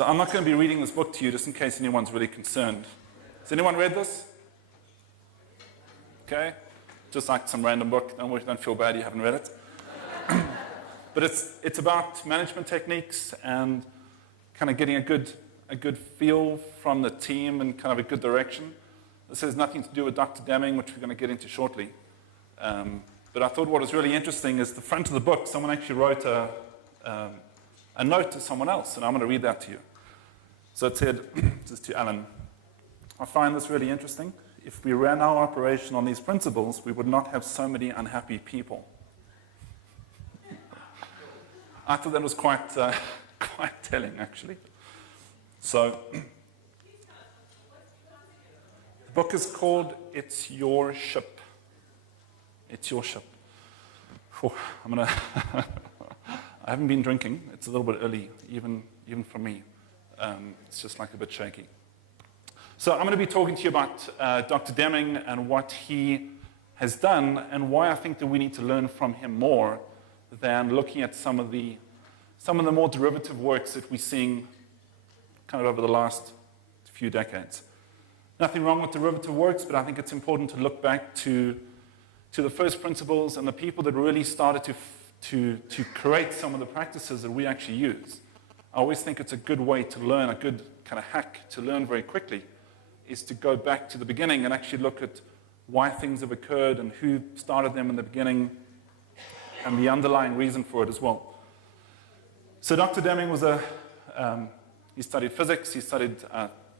So I'm not going to be reading this book to you just in case anyone's really concerned. Has anyone read this? Okay. Just like some random book. Don't feel bad you haven't read it. But it's about management techniques and kind of getting a good feel from the team and kind of a good direction. This has nothing to do with Dr. Deming, which we're going to get into shortly. But I thought what was really interesting is the front of the book, someone actually wrote a note to someone else, and I'm going to read that to you. So it said, this is to Alan, I find this really interesting. If we ran our operation on these principles, we would not have so many unhappy people. I thought that was quite telling, actually. So, the book is called It's Your Ship. It's Your Ship. Whew, I haven't been drinking. It's a little bit early, even for me. It's just like a bit shaky. So I'm going to be talking to you about Dr. Deming and what he has done and why I think that we need to learn from him more than looking at some of the more derivative works that we're seeing kind of over the last few decades. Nothing wrong with derivative works, but I think it's important to look back to the first principles and the people that really started to create some of the practices that we actually use. I always think it's a good way to learn, a good kind of hack to learn very quickly, is to go back to the beginning and actually look at why things have occurred and who started them in the beginning and the underlying reason for it as well. So Dr. Deming was he studied physics, he studied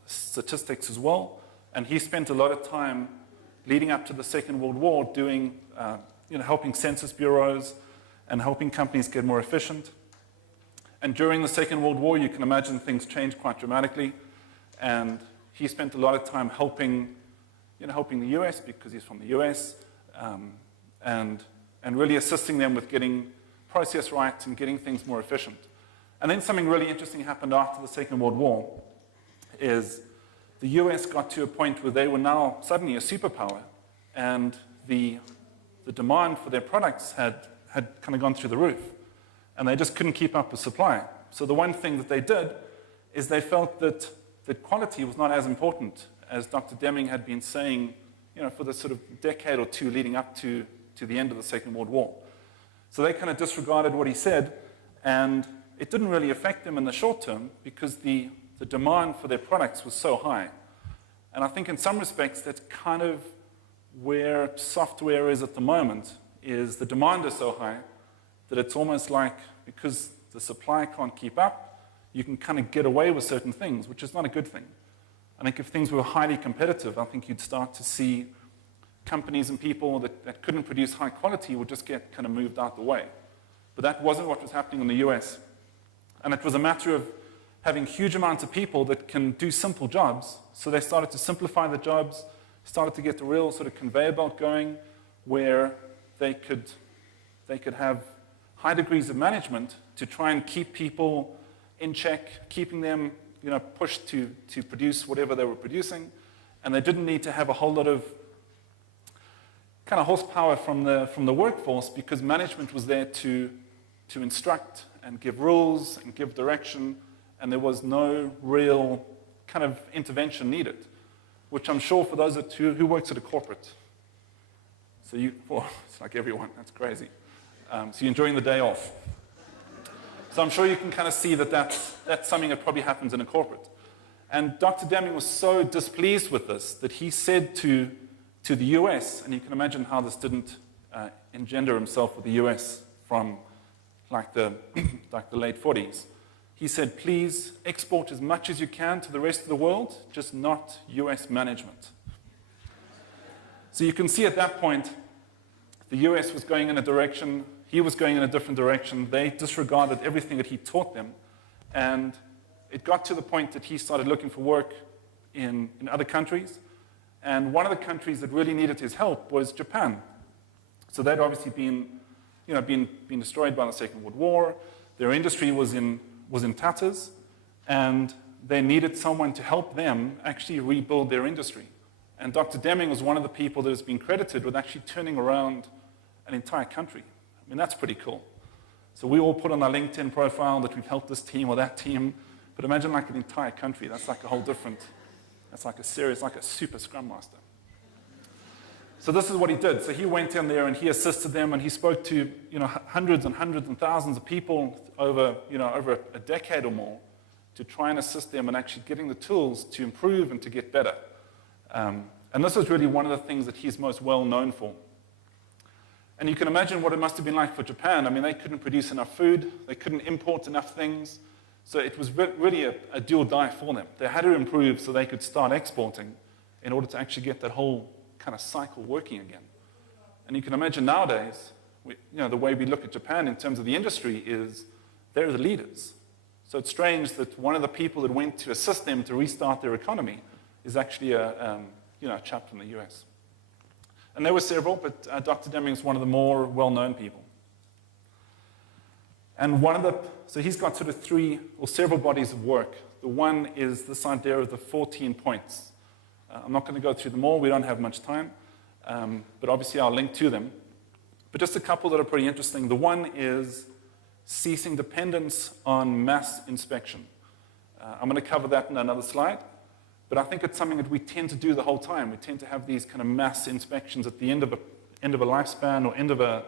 statistics as well, and he spent a lot of time leading up to the Second World War doing, helping census bureaus and helping companies get more efficient. And during the Second World War, you can imagine things changed quite dramatically, and he spent a lot of time helping the US because he's from the US, and really assisting them with getting process right and getting things more efficient. And then something really interesting happened after the Second World War, is the US got to a point where they were now suddenly a superpower, and the demand for their products had kind of gone through the roof, and they just couldn't keep up with supply. So the one thing that they did is they felt that quality was not as important as Dr. Deming had been saying, for the sort of decade or two leading up to the end of the Second World War. So they kind of disregarded what he said, and it didn't really affect them in the short term because the demand for their products was so high. And I think in some respects that's kind of where software is at the moment, is the demand is so high that it's almost like because the supply can't keep up, you can kind of get away with certain things, which is not a good thing. I think if things were highly competitive, I think you'd start to see companies and people that couldn't produce high quality would just get kind of moved out the way. But that wasn't what was happening in the US. And it was a matter of having huge amounts of people that can do simple jobs. So they started to simplify the jobs, started to get the real sort of conveyor belt going where they could have high degrees of management to try and keep people in check, keeping them pushed to produce whatever they were producing. And they didn't need to have a whole lot of kind of horsepower from the workforce because management was there to instruct and give rules and give direction, and there was no real kind of intervention needed, which I'm sure for those who works at a corporate. So it's like everyone, that's crazy. So you're enjoying the day off. So I'm sure you can kind of see that that's something that probably happens in a corporate. And Dr. Deming was so displeased with this that he said to the US, and you can imagine how this didn't engender himself with the US from like the late 40s. He said, please export as much as you can to the rest of the world, just not US management. So you can see at that point, the US was going in a direction, he was going in a different direction. They disregarded everything that he taught them. And it got to the point that he started looking for work in other countries. And one of the countries that really needed his help was Japan. So they'd obviously been destroyed by the Second World War. Their industry was in tatters, and they needed someone to help them actually rebuild their industry. And Dr. Deming was one of the people that has been credited with actually turning around an entire country. I mean, that's pretty cool. So we all put on our LinkedIn profile that we've helped this team or that team, But imagine like an entire country. That's like a whole different, that's like a series, like a super scrum master. So this is what he did. So he went in there and he assisted them and he spoke to, hundreds and hundreds and thousands of people over a decade or more to try and assist them in actually getting the tools to improve and to get better. And this is really one of the things that he's most well known for. And you can imagine what it must have been like for Japan. I mean, they couldn't produce enough food. They couldn't import enough things. So it was really a do or die for them. They had to improve so they could start exporting in order to actually get that whole kind of cycle working again. And you can imagine nowadays, the way we look at Japan in terms of the industry is they're the leaders. So it's strange that one of the people that went to assist them to restart their economy is actually a chap from the US. And there were several, but Dr. Deming is one of the more well-known people. And so he's got sort of three or several bodies of work. The one is this idea of the 14 points. I'm not going to go through them all. We don't have much time. But obviously, I'll link to them. But just a couple that are pretty interesting. The one is ceasing dependence on mass inspection. I'm going to cover that in another slide. But I think it's something that we tend to do the whole time. We tend to have these kind of mass inspections at the end of a lifespan or end of a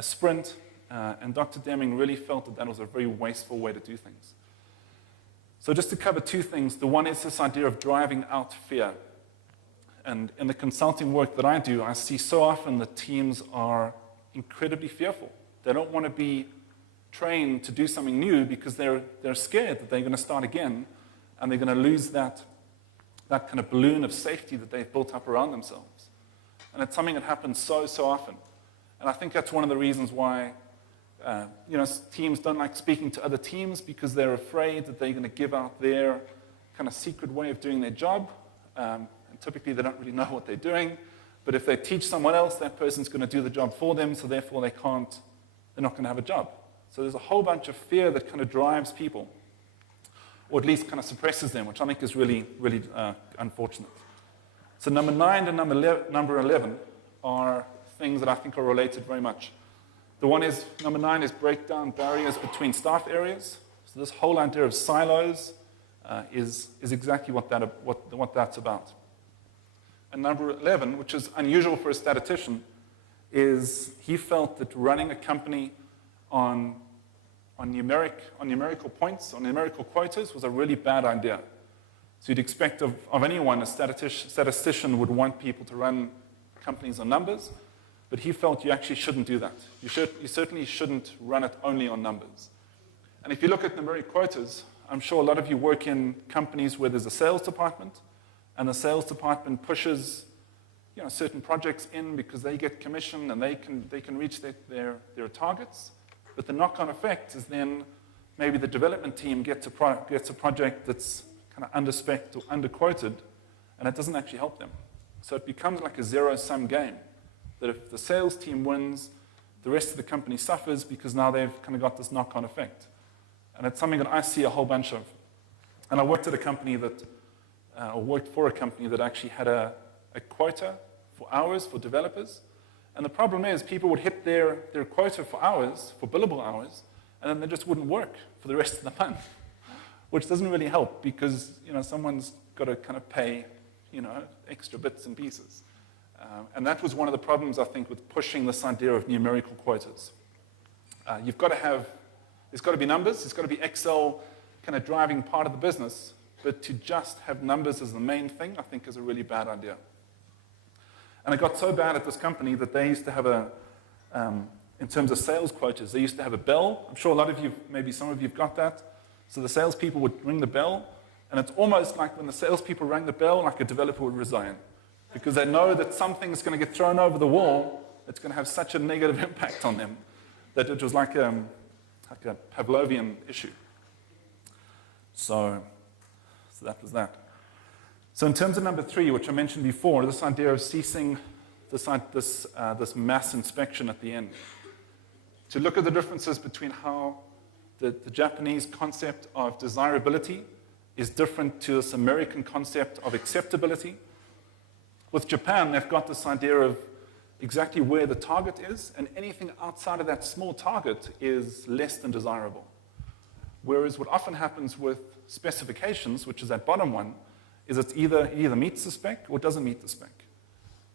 sprint. And Dr. Deming really felt that that was a very wasteful way to do things. So just to cover two things. The one is this idea of driving out fear. And in the consulting work that I do, I see so often that teams are incredibly fearful. They don't want to be trained to do something new because they're scared that they're going to start again and they're going to lose that kind of balloon of safety that they've built up around themselves. And it's something that happens so often. And I think that's one of the reasons why teams don't like speaking to other teams because they're afraid that they're going to give out their kind of secret way of doing their job. And typically, they don't really know what they're doing. But if they teach someone else, that person's going to do the job for them, so therefore they're not going to have a job. So there's a whole bunch of fear that kind of drives people, or at least kind of suppresses them, which I think is really, really unfortunate. So number 9 and number 11 are things that I think are related very much. The one is, number 9 is break down barriers between staff areas. So this whole idea of silos is exactly what that's about. And number 11, which is unusual for a statistician, is he felt that running a company on numerical points, on numerical quotas, was a really bad idea. So you'd expect of anyone, a statistician would want people to run companies on numbers, but he felt you actually shouldn't do that. You certainly shouldn't run it only on numbers. And if you look at numeric quotas, I'm sure a lot of you work in companies where there's a sales department, and the sales department pushes certain projects in because they get commission and they can reach their targets. But the knock-on effect is then maybe the development team gets a project that's kind of under-specced or under-quoted, and it doesn't actually help them. So it becomes like a zero-sum game, that if the sales team wins, the rest of the company suffers because now they've kind of got this knock-on effect. And it's something that I see a whole bunch of. And I worked for a company that actually had a quota for hours for developers. And the problem is people would hit their quota for hours, for billable hours, and then they just wouldn't work for the rest of the month, which doesn't really help because someone's got to kind of pay extra bits and pieces. And that was one of the problems, I think, with pushing this idea of numerical quotas. There's got to be numbers, there's got to be Excel kind of driving part of the business, but to just have numbers as the main thing, I think is a really bad idea. And it got so bad at this company that they used to have in terms of sales quotas, they used to have a bell. I'm sure a lot of you, maybe some of you have got that. So the salespeople would ring the bell, and it's almost like when the salespeople rang the bell, like a developer would resign. Because they know that something's going to get thrown over the wall that's going to have such a negative impact on them that it was like a Pavlovian issue. So that was that. So in terms of number 3, which I mentioned before, this idea of ceasing this mass inspection at the end. To look at the differences between how the Japanese concept of desirability is different to this American concept of acceptability. With Japan, they've got this idea of exactly where the target is, and anything outside of that small target is less than desirable. Whereas what often happens with specifications, which is that bottom one, is it either meets the spec or doesn't meet the spec.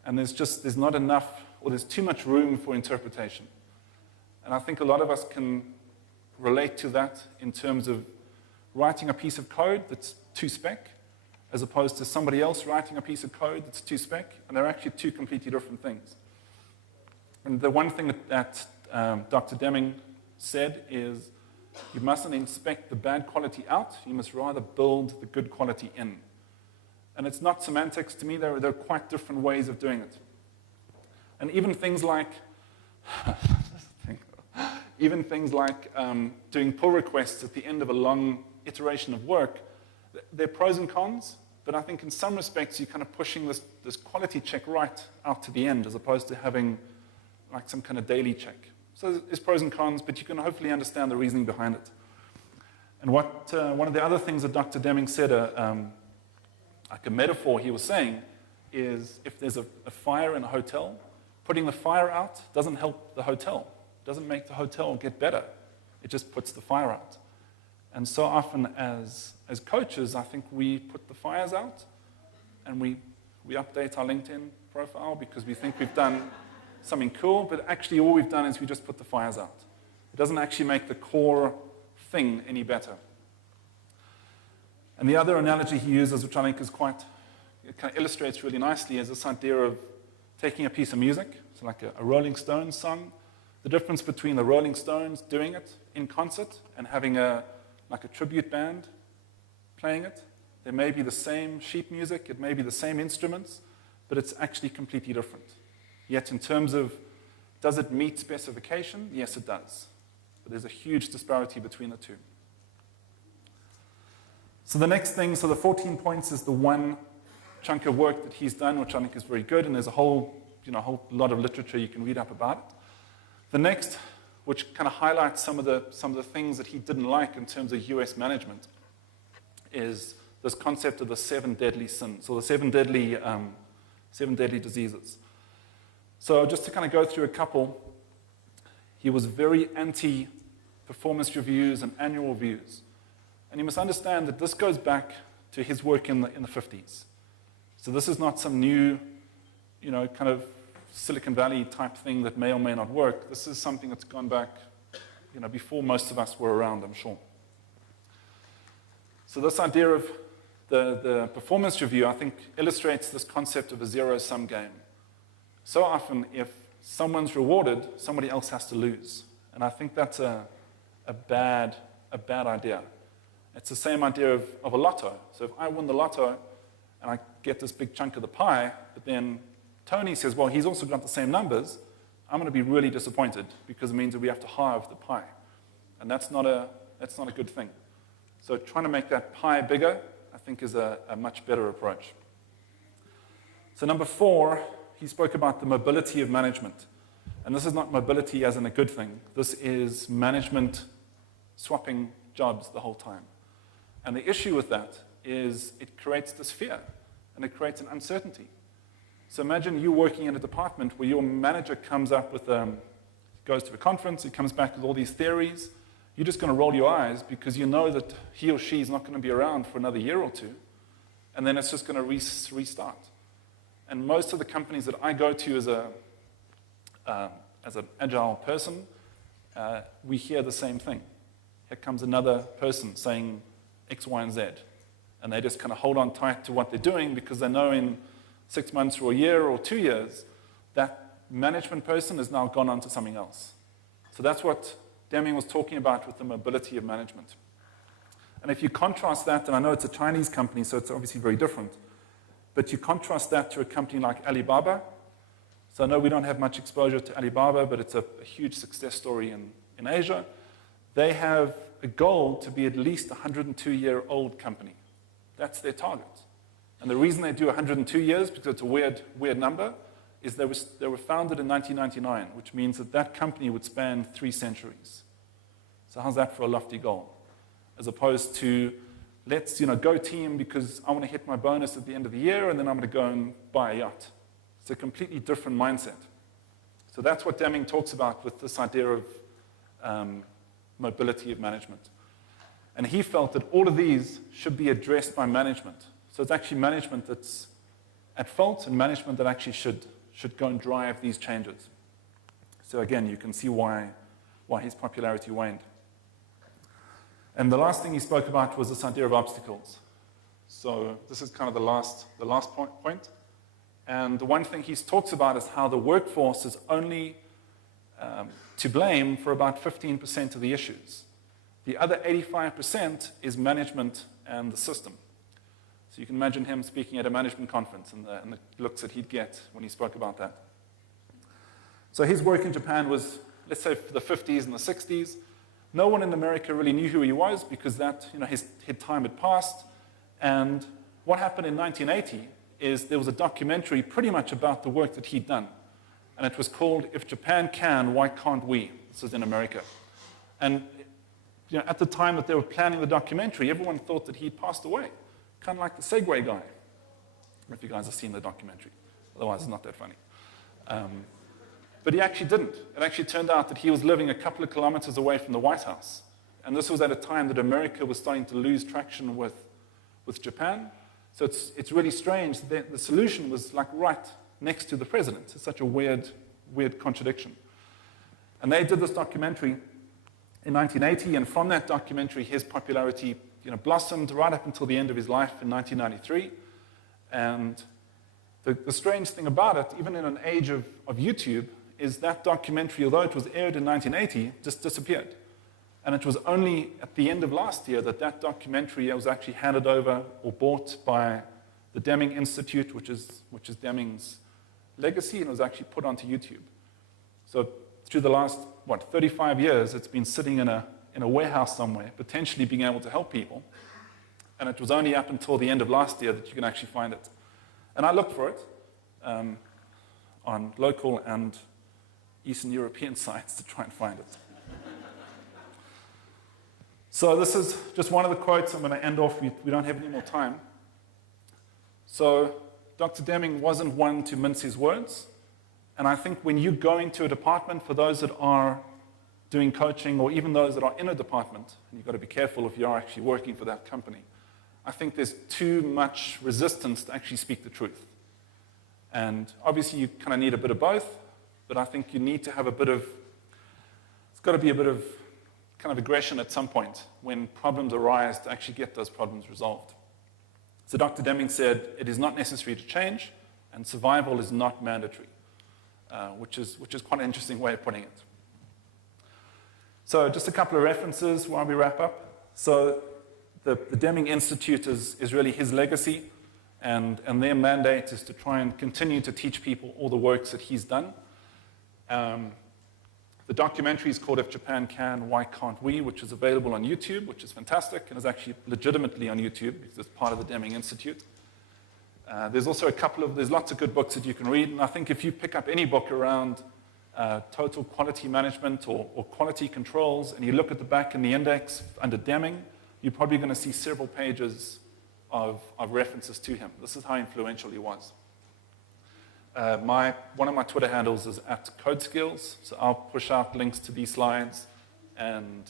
And there's not enough, or there's too much room for interpretation. And I think a lot of us can relate to that in terms of writing a piece of code that's to spec, as opposed to somebody else writing a piece of code that's to spec, and they're actually two completely different things. And the one thing that Dr. Deming said is, you mustn't inspect the bad quality out, you must rather build the good quality in. And it's not semantics to me, there are quite different ways of doing it. And even things like, doing pull requests at the end of a long iteration of work, there are pros and cons, but I think in some respects you're kind of pushing this quality check right out to the end, as opposed to having like some kind of daily check. So there's pros and cons, but you can hopefully understand the reasoning behind it. And one of the other things that Dr. Deming said, like a metaphor he was saying, is if there's a fire in a hotel, putting the fire out doesn't help the hotel, doesn't make the hotel get better. It just puts the fire out. And so often as coaches, I think we put the fires out and we update our LinkedIn profile because we think we've done something cool, but actually all we've done is we just put the fires out. It doesn't actually make the core thing any better. And the other analogy he uses, which I think is it kind of illustrates really nicely, is this idea of taking a piece of music, so like a Rolling Stones song. The difference between the Rolling Stones doing it in concert and having like a tribute band playing it. There may be the same sheet music, it may be the same instruments, but it's actually completely different. Yet in terms of, does it meet specification? Yes, it does. But there's a huge disparity between the two. So the next thing, so the 14 points is the one chunk of work that he's done, which I think is very good, and there's a whole lot of literature you can read up about it. The next, which kind of highlights some of the things that he didn't like in terms of US management, is this concept of the 7 deadly sins, or the 7 deadly diseases. So just to kind of go through a couple, he was very anti-performance reviews and annual reviews. And you must understand that this goes back to his work in the 50s. So this is not some new, kind of Silicon Valley type thing that may or may not work. This is something that's gone back, before most of us were around, I'm sure. So this idea of the performance review, I think, illustrates this concept of a zero-sum game. So often, if someone's rewarded, somebody else has to lose. And I think that's a bad idea. It's the same idea of a lotto. So if I win the lotto and I get this big chunk of the pie, but then Tony says, well, he's also got the same numbers, I'm going to be really disappointed because it means that we have to halve the pie. And that's not a good thing. So trying to make that pie bigger, I think, is a much better approach. So number 4, he spoke about the mobility of management. And this is not mobility as in a good thing. This is management swapping jobs the whole time. And the issue with that is it creates this fear, and it creates an uncertainty. So imagine you working in a department where your manager comes up with, goes to a conference, he comes back with all these theories. You're just going to roll your eyes because you know that he or she is not going to be around for another year or two, and then it's just going to restart. And most of the companies that I go to as an agile person, we hear the same thing. Here comes another person saying X, Y, and Z. And they just kind of hold on tight to what they're doing because they know in 6 months or a year or 2 years, that management person has now gone on to something else. So that's what Deming was talking about with the mobility of management. And if you contrast that, and I know it's a Chinese company, so it's obviously very different, but you contrast that to a company like Alibaba. So I know we don't have much exposure to Alibaba, but it's a huge success story in Asia. They have a goal to be at least a 102-year-old company. That's their target. And the reason they do 102 years, because it's a weird number, is they were founded in 1999, which means that company would span 3 centuries. So how's that for a lofty goal? As opposed to, let's go team because I want to hit my bonus at the end of the year and then I'm going to go and buy a yacht. It's a completely different mindset. So that's what Deming talks about with this idea of mobility of management. And he felt that all of these should be addressed by management. So it's actually management that's at fault and management that actually should go and drive these changes. So again, you can see why his popularity waned. And the last thing he spoke about was this idea of obstacles. So this is kind of the last point. And the one thing he talks about is how the workforce is only to blame for about 15% of the issues. The other 85% is management and the system. So you can imagine him speaking at a management conference and the looks that he'd get when he spoke about that. So his work in Japan was, let's say, the 50s and the 60s. No one in America really knew who he was because his time had passed. And what happened in 1980 is there was a documentary pretty much about the work that he'd done. And it was called, If Japan Can, Why Can't We? This is in America. And at the time that they were planning the documentary, everyone thought that he'd passed away. Kind of like the Segway guy. If you guys have seen the documentary. Otherwise, it's not that funny. But he actually didn't. It actually turned out that he was living a couple of kilometers away from the White House. And this was at a time that America was starting to lose traction with Japan. So it's really strange that the solution was like right next to the president. It's such a weird contradiction. And they did this documentary in 1980, and from that documentary, his popularity blossomed right up until the end of his life in 1993. And the strange thing about it, even in an age of YouTube, is that documentary, although it was aired in 1980, just disappeared. And it was only at the end of last year that documentary was actually handed over or bought by the Deming Institute, which is Deming's legacy, and it was actually put onto YouTube. So through the last, 35 years, it's been sitting in a warehouse somewhere, potentially being able to help people. And it was only up until the end of last year that you can actually find it. And I looked for it on local and Eastern European sites to try and find it. So this is just one of the quotes I'm going to end off. We don't have any more time. So Dr. Deming wasn't one to mince his words. And I think when you go into a department, for those that are doing coaching or even those that are in a department, and you've got to be careful if you are actually working for that company, I think there's too much resistance to actually speak the truth. And obviously you kind of need a bit of both, but I think you need to have it's got to be a bit of kind of aggression at some point when problems arise to actually get those problems resolved. So Dr. Deming said, it is not necessary to change, and survival is not mandatory, which is quite an interesting way of putting it. So just a couple of references while we wrap up. So the Deming Institute is really his legacy, and their mandate is to try and continue to teach people all the works that he's done. The documentary is called If Japan Can, Why Can't We?, which is available on YouTube, which is fantastic, and is actually legitimately on YouTube because it's part of the Deming Institute. There's also there's lots of good books that you can read, and I think if you pick up any book around total quality management or quality controls, and you look at the back in the index under Deming, you're probably going to see several pages of references to him. This is how influential he was. One of my Twitter handles is @CodeSkills, so I'll push out links to these slides and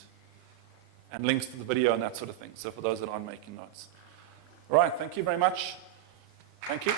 links to the video and that sort of thing, so for those that aren't making notes. All right, thank you very much. Thank you.